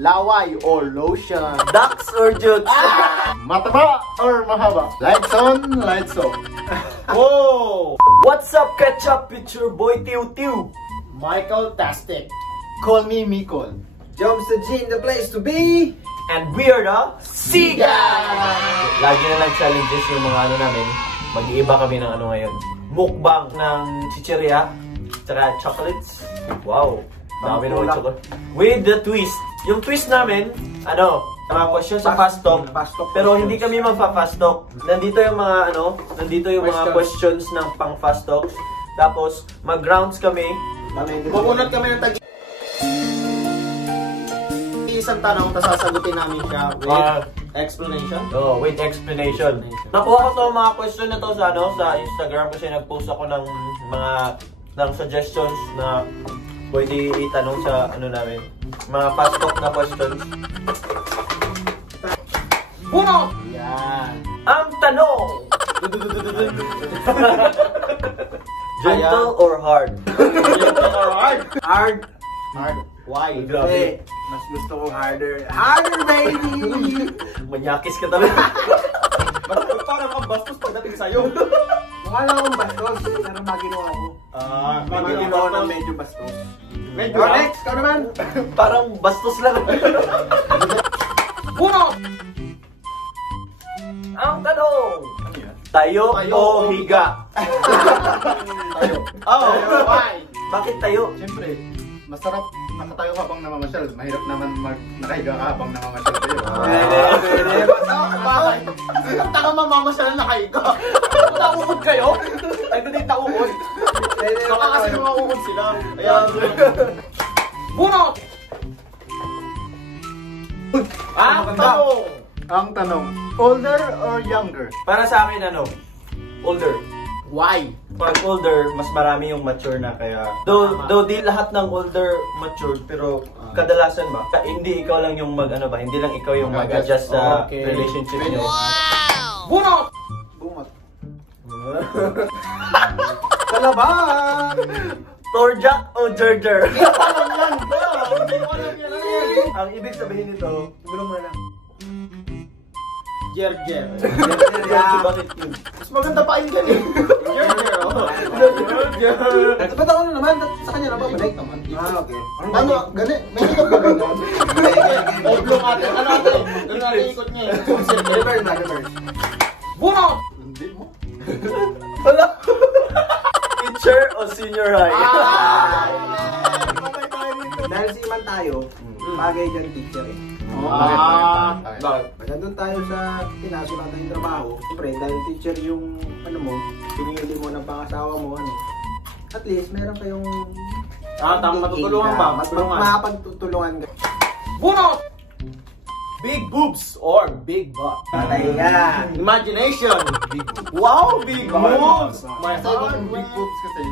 Laway or lotion? Ducks or jutes? Mataba or mahaba? Lights on, lights off. Whoa! What's up, Ketchup? It's your boy Tiu Tiu. Michael Tastic. Call me Mikol. Jumps the G in the place to be. And we are the Siga! Lagi na lang challenges yung mga ano namin. Mag-iiba kami ng ano ngayon. Mukbang ng chichirya, tsaka chocolates. Wow! Dami naman chocolate. With the twist. Yung twist namin, ano, mga questions sa fast talk. Pero hindi kami magpa-fast talk. Nandito yung mga ano, nandito yung mga questions ng pang fast talk. Tapos, mag-rounds kami. Kukunat kami ng isang tanong, tapos sasagutin namin siya with explanation. Oh, with explanation. Nakuha ko to mga question na to sa ano, sa Instagram kasi nag-post ako ng mga suggestions na pwede itanong sa ano namin. Mga fast talk na questions. Puno! Yan. Ang tanong! Gentle or hard? Gentle or hard? Hard. Hard. Why? Grabe. Mas gusto ko harder. Harder, baby! Manyakis ka talaga. Parang ang bastos pagdating sa'yo. Mukha lang akong bastos, pero maginawa ko. Magiging ako ng medyo bastos. Medyo Next, ikaw naman. Parang bastos lang. Puno! Ang tanong! Tayo o higa? Tayo. Oh, why? Bakit tayo? Siyempre, masarap nakatayo habang namamasyal. Mahirap naman nakahiga ka habang namamasyal tayo. Bakit? Taka mamamasyal na nakahiga. Taukod kayo? Ay, doon yung taukod. Baka kasi mauukod sila. Ayan. Puno! Ang tanong, older or younger? Para sa akin ano? Older. Why? Pag older, mas marami yung mature na kaya. Though di lahat ng older mature, pero kadalasan ba? Hindi ikaw lang yung mag-ano ba? Hindi lang ikaw yung mag-adjust sa relationship niyo. Puno! Bungot. Kalaban! Torjak o Jerjer? Hindi ko alam yan. Hindi ko alam yan. Ang ibig sabihin nito, gulong mo na lang. Jerjer. Bakit yun? Mas maganda pa yun eh. Jerjer, oh. Jerjer. Ba't ako na naman? Sa kanya na ba? Balik? Okay. Ano? Gani? May ikot ba gano'n? Oblong ate. Ano ate? Doon ate ikot niya eh. Reverse na, reverse. Puno! Hindi mo. Wala. Teacher o senior high? Dahil siman tayo, bagay dyan teacher eh. Bakit? Nandun tayo sa pinasulat ng trabaho. Siyempre, dahil teacher yung ano mo, pinili mo ng pangasawa mo, ano. At least, meron kayong Tama, matutulungan ba? Mas Matulungan. mapagtutulungan ka. Puno! Big boobs or big butt? Patay ka. Imagination! Wow, big boobs! My Kasi kung heart big boobs kasi,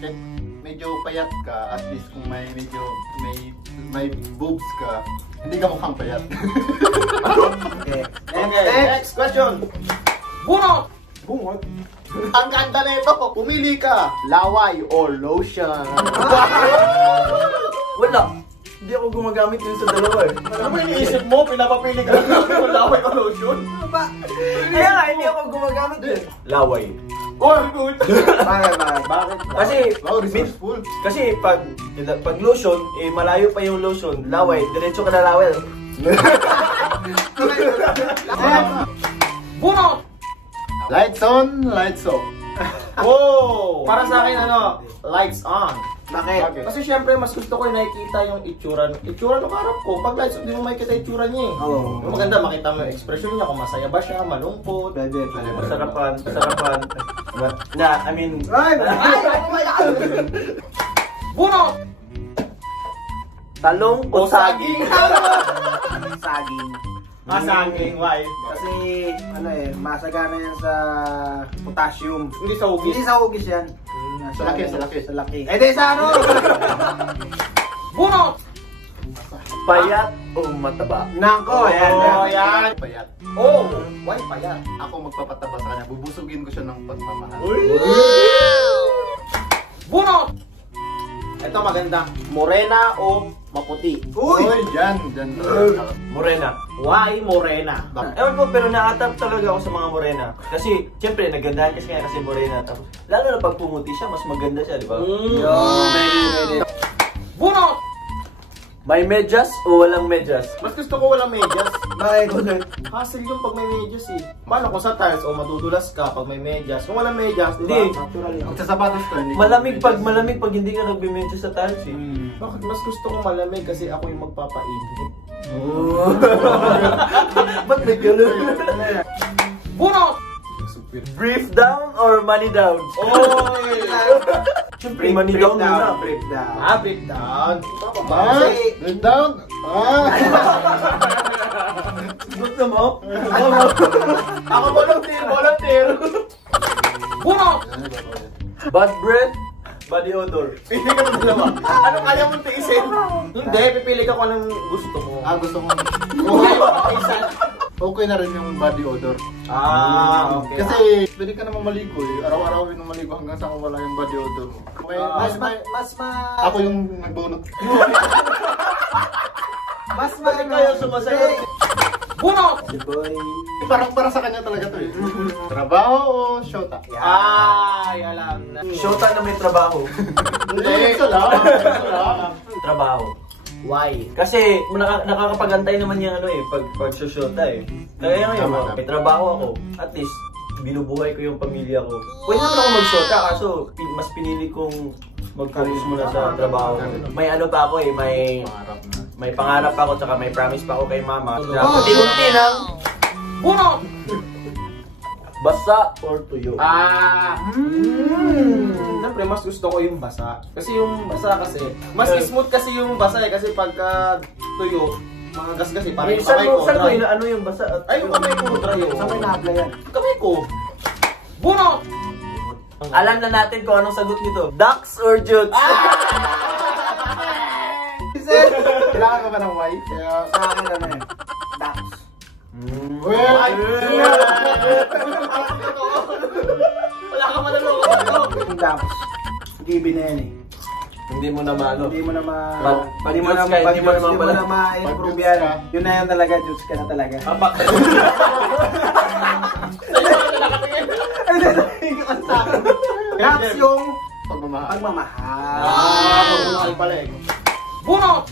kahit medyo payat ka, at least kung may medyo may boobs ka, hindi ka mukhang payat. Okay. Okay, next question. Puno! Bungot. Ang ganda na ito. Pumili ka. Laway or lotion? Wala. Hindi ako gumagamit yun sa dalawa eh. Ano ba iniisip mo? Pinapapili ka lang ng laway o lotion? Ano ba? Kaya nga, hindi ako gumagamit yun. Laway. Oh, good. Bakit? Kasi, Wow, resourceful. kasi pag lotion, eh malayo pa yung lotion. Laway, diretso ka na laway. Puno! Lights on, lights off. Whoa! Para sa akin, ano, lights on. Bakit? Kasi syempre, mas gusto ko yung nakikita yung itsura ng harap ko. Pag lights on, di mo makikita yung itsura niya eh. Oo. Yung maganda, makita mo yung expression niya, kung masaya ba siya, malungkot. Pwede. Masarapan. I mean, Ay! Puno! talong o saging? Saging. Saging, why? Kasi, ano eh, masagana yan sa potassium. Hindi sa hugis. Hindi sa hugis yan. Sa laki, sa laki. Sa laki. Eh, di sa ano? Puno! Payat o mataba? Nako, yan. Oh, yan. Payat. Oh, why pa yan? Ako magpapataba sa kanya, bubusugin ko siya ng pagmamahal. Puno! Ito maganda. Morena o maputi? Uy, dyan. Morena. Why morena? Ewan ko, pero naatap talaga ako sa mga morena. Kasi, siyempre, nagandahan kasi morena. Tapos, lalo na pag pumuti siya, mas maganda siya, di ba? Bunot! May medyas o walang medyas? Mas gusto ko walang medyas. Bakit? Hassle yung pag may medyas eh. Paano kung sa tiles o madudulas ka pag may medyas? Kung walang medyas, di ba? Hindi. Natural yun. Magsasapatos ko. Malamig pag hindi ka nagbimedyas sa tiles eh. Bakit mas gusto ko malamig kasi ako yung magpapainit? Ba't may ganun? Bunot! Brief down or money down? Oy! Siyempre, money down muna. Break down. Breakdown. Breakdown. Gusto mo? Ako volunteer. Bunot! Bad breath, body odor. Pili ka ng dalawa. Ano kaya mong tiisin? Hindi, pipili ka kung anong gusto mo. Gusto mo. Kung ayaw mo tiisan. Okay na rin yung body odor. Okay. Kasi pwede ka naman maligo eh. Araw-araw yung maligo hanggang sa wala yung body odor mo. Ako yung nagbunot. Mas Bakit kayo sumasagot? Bunot! Boy. Parang para sa kanya talaga to eh. Trabaho o shota? Ay, alam na. Shota na may trabaho. Hindi, isa lang. Trabaho. Why? Kasi nakakapagantay naman yung pag shota eh. Kaya ngayon, may trabaho ako. At least, binubuhay ko yung pamilya ko. Pwede naman ako mag-shota, kaso mas pinili kong mag-focus muna sa trabaho. May pa ako eh, may pangarap ako, tsaka may promise pa ako kay mama. Unti-unti ng Bunot! basa or tuyo. Siyempre, mas gusto ko yung basa. Kasi yung basa kasi, mas smooth kasi yung basa eh. Kasi pagka tuyo, mga gas kasi parang yung kamay ko. Saan ko dry. ano yung basa? Ay, yung kamay ko dry yun. Saan kayo na-apply yan? Kamay ko. Bunot! Alam na natin kung anong sagot nito. Ducks or jutes? Kailangan mo ba ng Y? Kaya... Sa akin ano yan? Ducks. Well, Wala ka maluloko. Yung ducks. Given na yan eh. Hindi mo na maano. Hindi mo na Hindi mo na ma-improve yan. Yun na yan talaga, Juts ka na talaga. Ducks yung pagmamahal. pagmamahal. Pagmamahal pala eh. Bunot!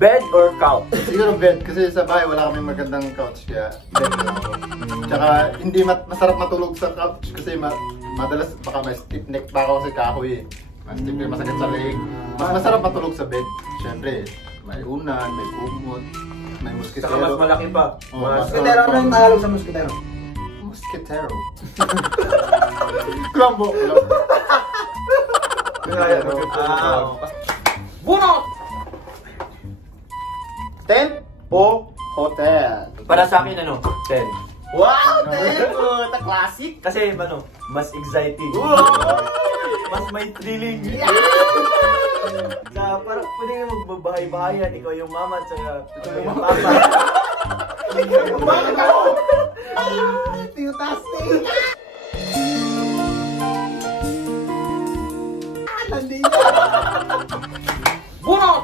Bed or couch? Siguro bed, kasi sa bahay wala kaming magandang couch, kaya bed na ako. Tsaka hindi masarap matulog sa couch kasi madalas baka may stiff neck pa ako kasi kahoy eh. Stiff neck, masakit sa leg. Mas masarap matulog sa bed. Siyempre, may unan, may kumot, may Saka mas musketero. malaki pa. Musketero, ano yung Tagalog sa musketero? Musketero. Klambo. Bunot! Tent o hotel? Para sa akin 10. Wow! Tent! Classic! Kasi mas exciting. Mas may thrilling. Parang pwede kayo magbabahay-bahayan. Ikaw yung mama at saka ikaw yung papa. Bakit ako? Fantastic! Bunot!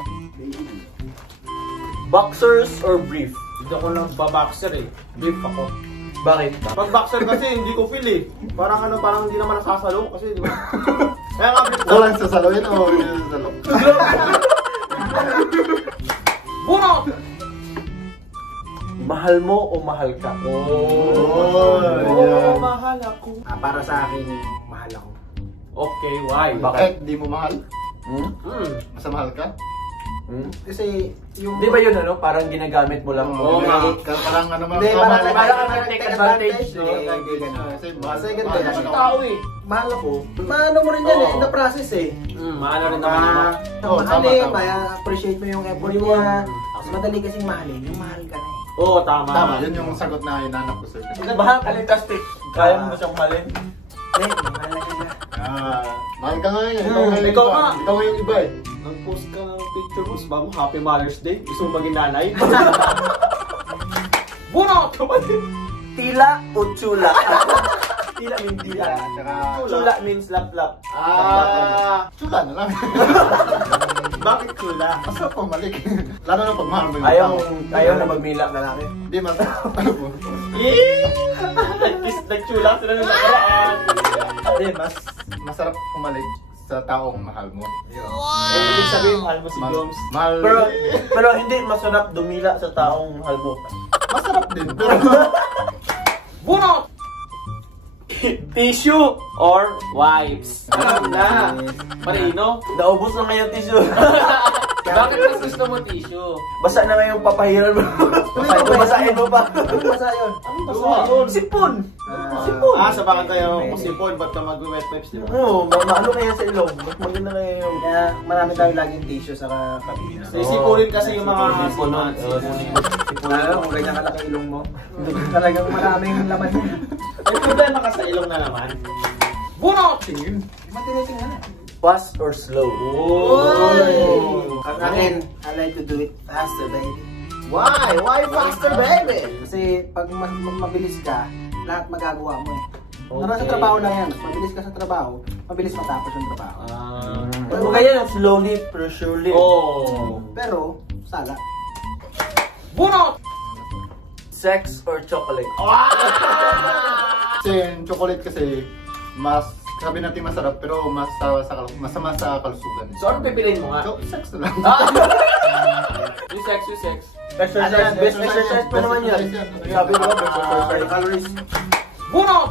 Boxers or brief? Hindi ako lang baboxer eh. Brief ako. Bakit? Pag boxer kasi hindi ko feel eh. Parang parang hindi naman nasasalo kasi di ba? Kaya nga brief ko. Walang sasaluin o hindi sasalo? Bunot! Mahal mo o mahal ka? Mahal ako. Para sa akin, mahal ako. Okay, why? Bakit? Di mo mahal? Mas mahal ka? Kasi yung... Di ba yun parang ginagamit mo lang? Oo nga. Parang ano Hindi, parang take advantage. Kasi Kasi mahal ganito Kasi kasi tao eh. mahal ako. Maano mo rin yan eh, in the process eh. Mahal na rin naman naman. Oo, Mahalin, tama. appreciate mo yung effort niya. Mas madali kasing mahalin, yung mahal ka na eh. Oo, tama. Tama, yun yung sagot na hinanap ko sir. Mahal ka rin kasi. Kaya mo siyang mahalin. Hindi, mahal na siya. Mahal ka nga yun. Ikaw nga. Ikaw nga yung iba eh. Nag-post ka ng picture mo sa bago Happy Mother's Day. Gusto mo maging nanay? Bunot! Tila o chula? Tila means dila. Tsaka Chula means lap-lap. chula na lang. Bakit chula? Masarap pumalik. Lalo na pag mahal mo yung Ayaw na magmila lalaki. Hindi mas... Nagchula sila ng nakaraan. Hindi, mas masarap pumalik sa taong mahal mo. Ibig sabihin, mahal mo si Gomes. Mahal... Pero hindi masarap dumila sa taong mahal mo. Masarap din, pero... Bunot! Tissue or wipes? Alam na. Marino? Naubos na ngayon tissue. Bakit mas gusto mo tissue? Basa na ngayon papahiran mo. Basahin mo pa. Anong basa yun? Anong basa yun? Sipon. Sipon. Sa bakit tayo kusipon, ba't ka mag-wet wipes, di ba? Oo, ano kaya sa ilong? Mas maganda kaya yung... Kaya marami tayo laging tissue sa kabila. Sipunin kasi yung mga Sipunin. Lalo kung ganyan kalaki ilong mo. Talagang maraming laman yun. May problema ka sa ilong na naman. Bunot! Tingin. Matinitingnan na. Fast or slow? Ang akin, I like to do it faster, baby. Why? Why faster, baby? Kasi pag mabilis ka, lahat magagawa mo eh. Okay. Para sa trabaho lang yan. Mabilis ka sa trabaho, mabilis matapos yung trabaho. Ano kaya yung slowly pero surely? Pero, sala. Bunot! Sex or chocolate? Kasi yung chocolate kasi, sabi natin masarap, pero masama sa kalusugan. So, ano pipiliin mo nga? So, sex na lang. Yung sex, yung sex. Exercise, best exercise pa naman yan. Sabi mo, best exercise calories. Bunot!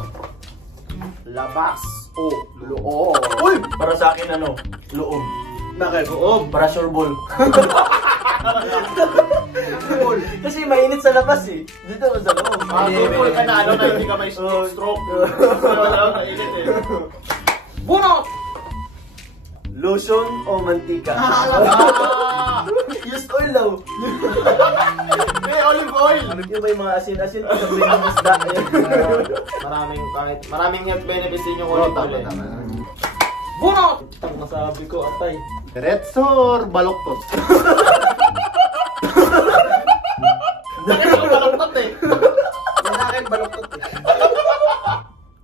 Labas o loob. Uy! Para sa akin ano, loob. Bakit? Loob. Para sure ball. Kasi mainit sa labas eh. Dito mo sa loob. Tungkol ka na ano na hindi ka may stroke. Wala na init eh. Bunot! Lotion o mantika? Used oil daw. May olive oil. Yung may mga asin-asin sa ng isda. Maraming health benefits din yung olive oil. Bunot! Ang masabi ko, atay. Diretso or baloktot? Bakit ako baloktot eh? Yung akin, baloktot eh.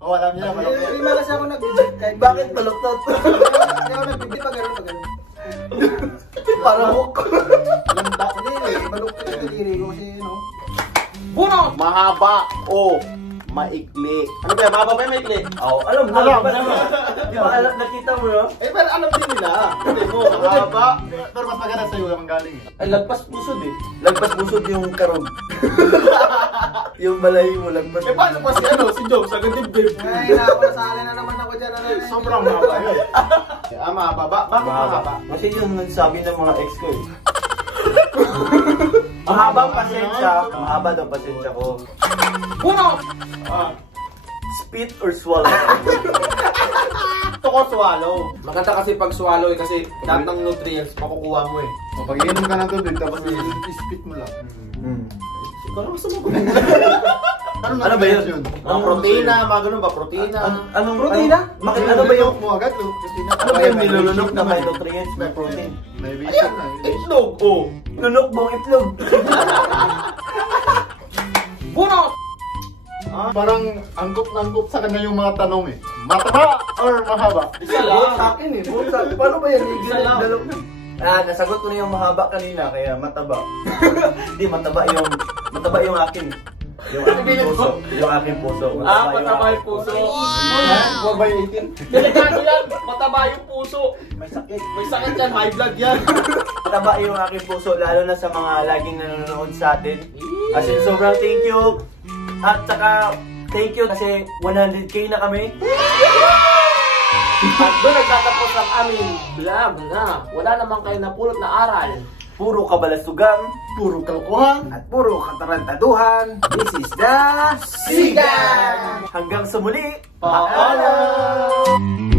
Oo, alam niya, baloktot. Hindi man kasi ako nagbibig. Kahit Bakit baloktot? Hindi ako nagbibig pag gano'n, pag gano'n. Para hook. Lanta. Hindi, baloktot yung daliri ko kasi, no? Bunot! Mahaba o maikli. Ano ba yan? Mahaba ba yung maikli? Oo, alam mo. Alam. Di ba nakita mo no? Eh, pero alam din nila. Hindi mo, mahaba. Pero mas maganda sa'yo ang galing eh. Ay, lagpas pusod eh. Lagpas pusod yung karog. Yung balay mo, lagpas. Eh, paano pa si si Joe, sa dibdib? Ay, nakapasali na naman ako dyan. Sobrang mahaba yun. Mahaba ba? Bakit mahaba? Kasi yun nagsabi ng mga ex ko eh. Mahabang pasensya. Mahaba daw pasensya ko. Bunot! Spit or swallow? Ito ko swallow. Maganda kasi pag swallow eh, kasi lahat ng nutrients makukuha mo eh. O, pag iinom ka ng tubig, tapos i-spit mo lang. Ikaw gusto mo Ano ba yun? Mga proteina, mga ganun ba? Proteina. Anong Proteina? Bakit ano ba yung mo agad? ano ba yung nilulunok na may nutrients, may protein? May vision na. Itlog! Oh! Lunok bang itlog? Bunot! Parang angkop na angkop sa kanya yung mga tanong eh. Mataba or mahaba? Isa Buot lang. sa akin eh. Buot sa akin. Paano ba yan? Isa lang. Nasagot ko na yung mahaba kanina, kaya mataba. Hindi, mataba yung akin. Yung aking puso. Yung aking puso. Mataba yung puso. Huwag ba yung 18? Delikado yan! Mataba yung puso. May sakit. May sakit yan, high blood yan. Mataba yung aking puso, lalo na sa mga laging nanonood sa atin. As in, sobrang thank you. At saka, thank you kasi 100k na kami. At doon nagtatapos ang aming vlog na wala naman kayo napulot na aral. Puro kabalasugang. Puro kalokohan. At puro katarantaduhan. This is the Sigan! Hanggang sa muli. Paalam!